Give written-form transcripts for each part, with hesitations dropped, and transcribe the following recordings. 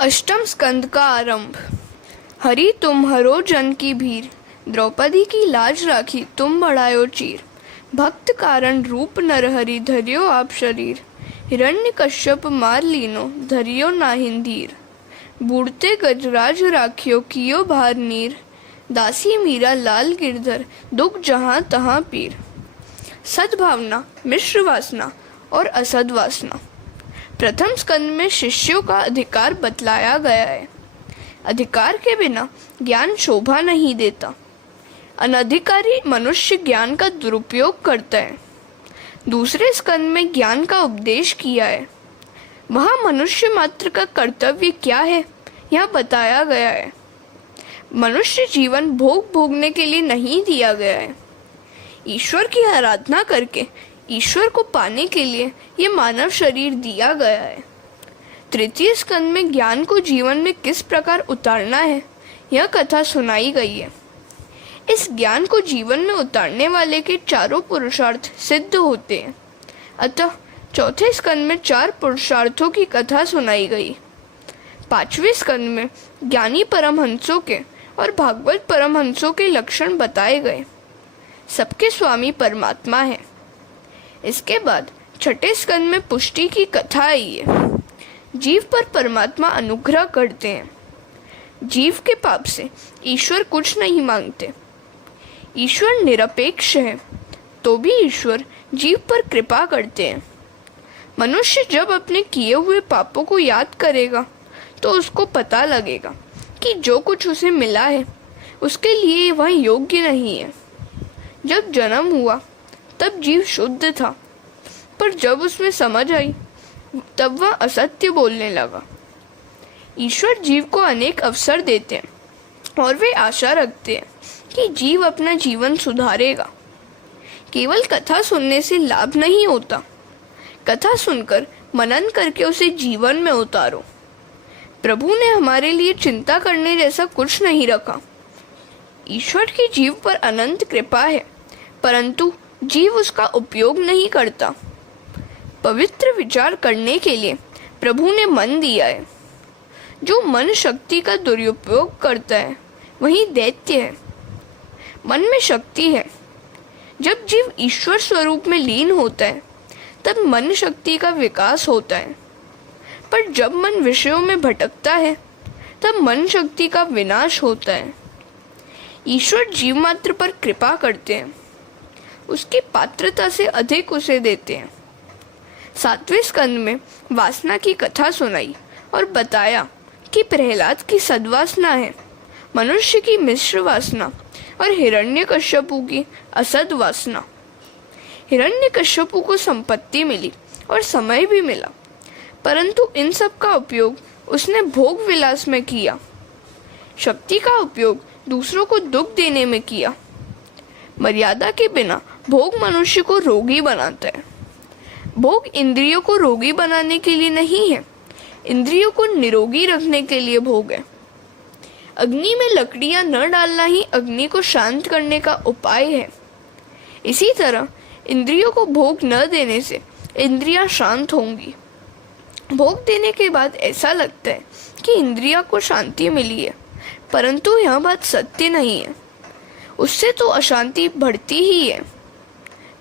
अष्टम स्कंद का आरंभ। हरि तुम हरो जन की भीर, द्रौपदी की लाज राखी तुम बढ़ायो चीर। भक्त कारण रूप नरहरि धरियो आप शरीर, हिरण्य कश्यप मार लीनो धरियो नाहिन धीर। बूढ़ते गजराज राखियो कियो भार नीर, दासी मीरा लाल गिरधर दुख जहाँ तहाँ पीर। सद्भावना, मिश्र वासना और असद वासना। प्रथम स्कंद में शिष्यों का अधिकार बतलाया गया है। अधिकार के बिना ज्ञान शोभा नहीं देता। अनधिकारी मनुष्य ज्ञान का दुरुपयोग करता है। दूसरे स्कंद में ज्ञान का उपदेश किया है। वहाँ मनुष्य मात्र का कर्तव्य क्या है यह बताया गया है। मनुष्य जीवन भोग भोगने के लिए नहीं दिया गया है। ईश्वर की आराधना करके ईश्वर को पाने के लिए ये मानव शरीर दिया गया है। तृतीय स्कंद में ज्ञान को जीवन में किस प्रकार उतारना है यह कथा सुनाई गई है। इस ज्ञान को जीवन में उतारने वाले के चारों पुरुषार्थ सिद्ध होते हैं। अतः चौथे स्कंद में 4 पुरुषार्थों की कथा सुनाई गई। 5वें स्कंद में ज्ञानी परमहंसों के और भागवत परमहंसों के लक्षण बताए गए। सबके स्वामी परमात्मा है। इसके बाद छठे स्कंद में पुष्टि की कथा आई है। जीव पर परमात्मा अनुग्रह करते हैं। जीव के पाप से ईश्वर कुछ नहीं मांगते। ईश्वर निरपेक्ष है तो भी ईश्वर जीव पर कृपा करते हैं। मनुष्य जब अपने किए हुए पापों को याद करेगा तो उसको पता लगेगा कि जो कुछ उसे मिला है उसके लिए वह योग्य नहीं है। जब जन्म हुआ तब जीव शुद्ध था, पर जब उसमें समझ आई तब वह असत्य बोलने लगा। ईश्वर जीव को अनेक अवसर देते हैं और वे आशा रखते हैं कि जीव अपना जीवन सुधारेगा। केवल कथा सुनने से लाभ नहीं होता। कथा सुनकर मनन करके उसे जीवन में उतारो। प्रभु ने हमारे लिए चिंता करने जैसा कुछ नहीं रखा। ईश्वर की जीव पर अनंत कृपा है, परंतु जीव उसका उपयोग नहीं करता। पवित्र विचार करने के लिए प्रभु ने मन दिया है। जो मन शक्ति का दुरुपयोग करता है वही दैत्य है। मन में शक्ति है। जब जीव ईश्वर स्वरूप में लीन होता है तब मन शक्ति का विकास होता है, पर जब मन विषयों में भटकता है तब मन शक्ति का विनाश होता है। ईश्वर जीव मात्र पर कृपा करते हैं, उसकी पात्रता से अधिक उसे देते हैं। 7वें स्कंद में वासना की कथा सुनाई और बताया कि प्रहलाद की सद्वासना है, मनुष्य की मिश्र वासना और हिरण्यकश्यपु की असद वासना। हिरण्यकश्यपु को संपत्ति मिली और समय भी मिला, परंतु इन सब का उपयोग उसने भोग विलास में किया। शक्ति का उपयोग दूसरों को दुख देने में किया। मर्यादा के बिना भोग मनुष्य को रोगी बनाता है। भोग इंद्रियों को रोगी बनाने के लिए नहीं है, इंद्रियों को निरोगी रखने के लिए भोग है। अग्नि में लकड़ियां न डालना ही अग्नि को शांत करने का उपाय है। इसी तरह इंद्रियों को भोग न देने से इंद्रियां शांत होंगी। भोग देने के बाद ऐसा लगता है कि इंद्रियों को शांति मिली है, परंतु यह बात सत्य नहीं है। उससे तो अशांति बढ़ती ही है।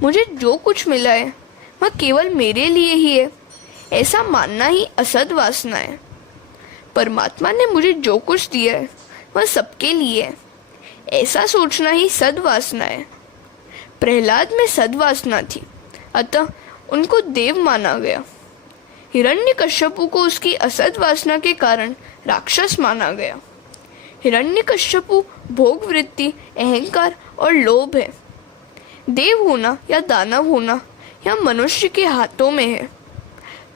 मुझे जो कुछ मिला है वह केवल मेरे लिए ही है, ऐसा मानना ही असद वासना है। परमात्मा ने मुझे जो कुछ दिया है वह सबके लिए है, ऐसा सोचना ही सद्वासना है। प्रहलाद में सद्वासना थी, अतः उनको देव माना गया। हिरण्यकश्यपु को उसकी असद वासना के कारण राक्षस माना गया। हिरण्यकश्यपु भोग वृत्ति, अहंकार और लोभ है। देव होना या दानव होना यह मनुष्य के हाथों में है।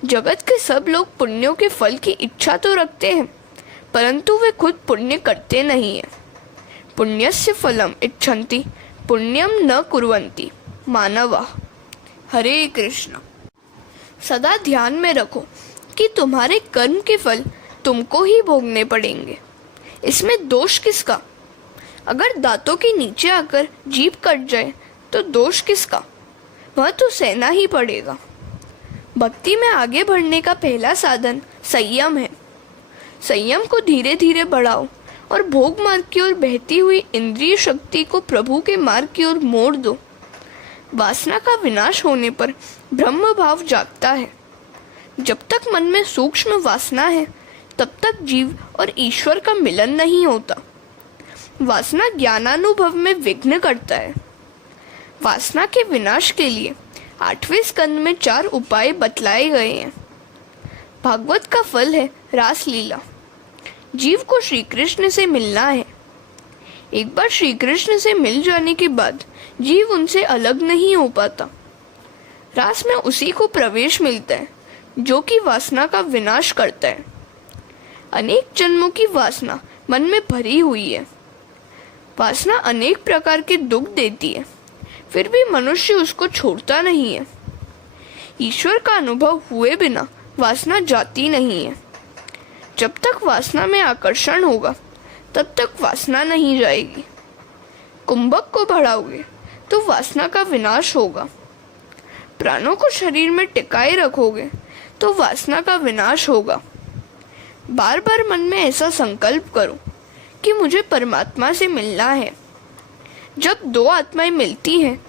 जगत के सब लोग पुण्यों के फल की इच्छा तो रखते हैं, परंतु वे खुद पुण्य करते नहीं है। पुण्यस्य फलम इच्छन्ति पुण्यम न कुर्वन्ति मानवाः। हरे कृष्ण। सदा ध्यान में रखो कि तुम्हारे कर्म के फल तुमको ही भोगने पड़ेंगे। इसमें दोष किसका? अगर दांतों के नीचे आकर जीभ कट जाए तो दोष किसका? वह तो सहना ही पड़ेगा। भक्ति में आगे बढ़ने का पहला साधन संयम है। संयम को धीरे धीरे बढ़ाओ और भोग मार्ग की ओर बहती हुई इंद्रिय शक्ति को प्रभु के मार्ग की ओर मोड़ दो। वासना का विनाश होने पर ब्रह्म भाव जागता है। जब तक मन में सूक्ष्म वासना है तब तक जीव और ईश्वर का मिलन नहीं होता। वासना ज्ञानानुभव में विघ्न करता है। वासना के विनाश के लिए 8वें स्कंद में 4 उपाय बतलाए गए हैं। भागवत का फल है रास लीला। जीव को श्री कृष्ण से मिलना है। एक बार श्री कृष्ण से मिल जाने के बाद जीव उनसे अलग नहीं हो पाता। रास में उसी को प्रवेश मिलता है जो कि वासना का विनाश करता है। अनेक जन्मों की वासना मन में भरी हुई है। वासना अनेक प्रकार के दुख देती है, फिर भी मनुष्य उसको छोड़ता नहीं है। ईश्वर का अनुभव हुए बिना वासना जाती नहीं है। जब तक वासना में आकर्षण होगा तब तक वासना नहीं जाएगी। कुंभक को बढ़ाओगे तो वासना का विनाश होगा। प्राणों को शरीर में टिकाए रखोगे तो वासना का विनाश होगा। बार बार मन में ऐसा संकल्प करो कि मुझे परमात्मा से मिलना है। जब 2 आत्माएं मिलती हैं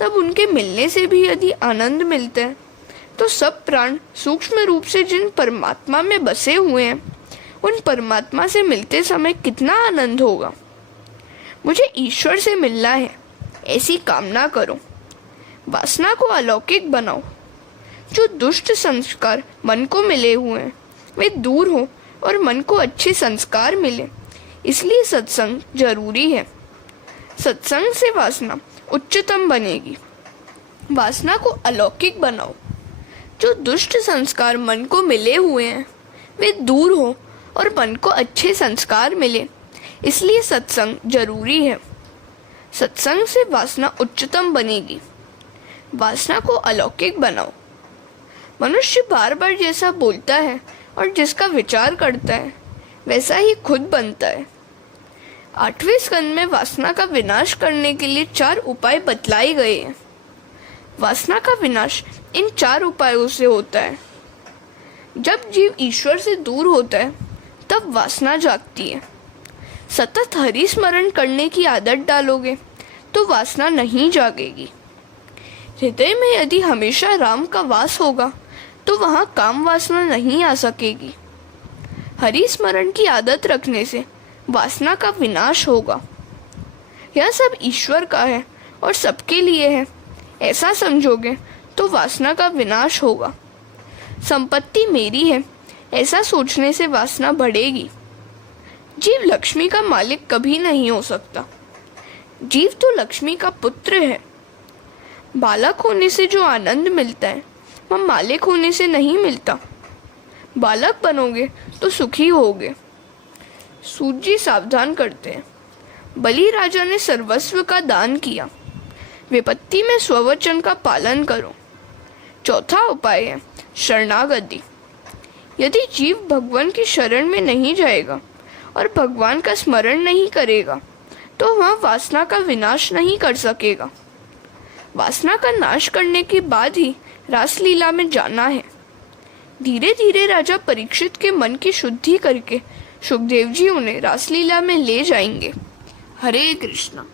तब उनके मिलने से भी यदि आनंद मिलता है तो सब प्राण सूक्ष्म रूप से जिन परमात्मा में बसे हुए हैं उन परमात्मा से मिलते समय कितना आनंद होगा। मुझे ईश्वर से मिलना है, ऐसी कामना करो। वासना को अलौकिक बनाओ। जो दुष्ट संस्कार मन को मिले हुए हैं वे दूर हो और मन को अच्छे संस्कार मिले, इसलिए सत्संग जरूरी है। सत्संग से वासना उच्चतम बनेगी। वासना को अलौकिक बनाओ। जो दुष्ट संस्कार मन को मिले हुए हैं वे दूर हो और मन को अच्छे संस्कार मिले, इसलिए सत्संग जरूरी है। सत्संग से वासना उच्चतम बनेगी। वासना को अलौकिक बनाओ। मनुष्य बार बार जैसा बोलता है और जिसका विचार करता है वैसा ही खुद बनता है। 8वें स्कंद में वासना का विनाश करने के लिए 4 उपाय बतलाए गए हैं। वासना का विनाश इन 4 उपायों से होता है। जब जीव ईश्वर से दूर होता है तब वासना जागती है। सतत हरि स्मरण करने की आदत डालोगे तो वासना नहीं जागेगी। हृदय में यदि हमेशा राम का वास होगा तो वहाँ काम वासना नहीं आ सकेगी। हरि स्मरण की आदत रखने से वासना का विनाश होगा। यह सब ईश्वर का है और सबके लिए है, ऐसा समझोगे तो वासना का विनाश होगा। संपत्ति मेरी है, ऐसा सोचने से वासना बढ़ेगी। जीव लक्ष्मी का मालिक कभी नहीं हो सकता। जीव तो लक्ष्मी का पुत्र है। बालक होने से जो आनंद मिलता है वह मालिक होने से नहीं मिलता। बालक बनोगे तो सुखी होगे। सूत जी सावधान करते हैं। बलि राजा ने सर्वस्व का दान किया। विपत्ति में स्ववचन का पालन करो। चौथा उपाय है शरणागति। यदि जीव भगवान की शरण में नहीं जाएगा और भगवान का स्मरण नहीं करेगा तो वह वासना का विनाश नहीं कर सकेगा। वासना का नाश करने के बाद ही रासलीला में जाना है। धीरे धीरे राजा परीक्षित के मन की शुद्धि करके सुखदेव जी उन्हें रासलीला में ले जाएंगे। हरे कृष्णा।